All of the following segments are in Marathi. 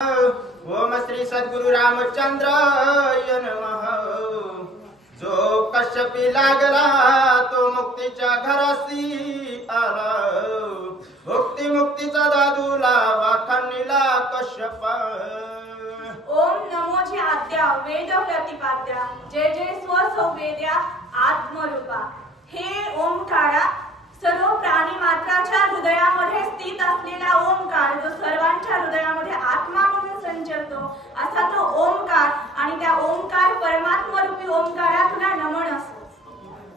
ओम श्री सद्गुरु रामचंद्र नमः। जो कश्यपी लागला तो मुक्तीच्या घरासी आला, भक्ती मुक्तीचा दादूला वाखाणीला कश्यप। ओम नमोजी आद्या वेद प्रतिपाद्या, जय जय स्वसंवेद्या आत्मरूपा। हे ओंकारा सर्व प्राणी मात्राच्या हृदयामध्ये स्थित असलेला ओंकार, जो सर्वांच्या हृदयामध्ये आत्मा म्हणून संचरतो असा तो ओंकार, आणि त्या ओंकार परमात्मा रूपी ओंकारा तुला नमन असो।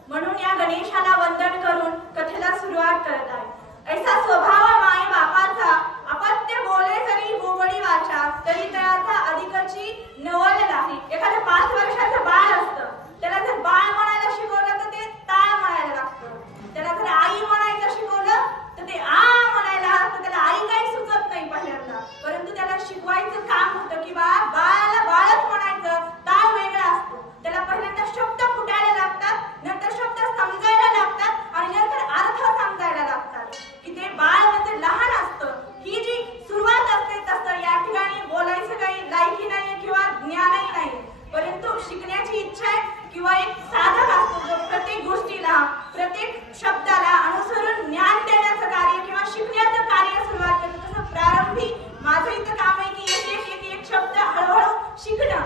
म्हणून या गणेशाला वंदन करून कथेला सुरुवात करत आहे। ऐसा स्वभाव माई बापाचा, अपत्य बोले जरी गोबडी वाचा, तरी त्याचा अधिकची नवल नाही। एखाद्या 5 वर्षाचं बाळ असतं, त्याला जर बाळ म्हणायला शिकवलं तर ते टाळ म्हणायला लागतं। त्याला जर आई म्हणायला शिकवलं तर ते आ म्हणायला, तर त्याला आई काही सुचत नाही पहिल्यांदा, परंतु त्याला शिकवायचं काम होतं की बाळाला बाळच म्हणायचं, टाळ वेगळा असतो। त्याला पहिल्यांदा शब्द फुटायला लागतात, नंतर शब्द समजायला लागतात, आणि नंतर अर्थ समजायला लागतात। की ते बाळ म्हणजे लहान असतं, ही जी सुरुवात असते तसं या ठिकाणी बोलायचं काही लायकी नाही किंवा ज्ञानही नाही, परंतु शिकण्याची इच्छा आहे किंवा एक साधक असतो जो प्रत्येक गोष्टीला प्रत्येक शब्दाला अनुसरून ज्ञान देण्याचं कार्य किंवा शिकण्याचं कार्य सुरुवात करतो। तसं प्रारंभी माझं इथं काम आहे की एक शब्द हळूहळू शिकणं,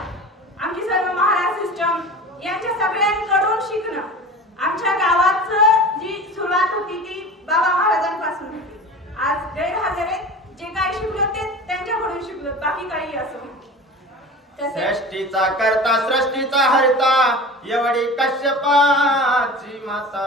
आमची सर्व महाराज सिस्टम यांच्या सगळ्यांकडून शिकणं। आमच्या गावाचं जी सुरुवात होती ती बाबा महाराजांपासून होती। आज गैरहजर जे काही शिकलो ते त्यांच्याकडून शिकलो, बाकी काही असो। सृष्टीचा करता सृष्टीचा हरता, एवढी कश्यपाची माता।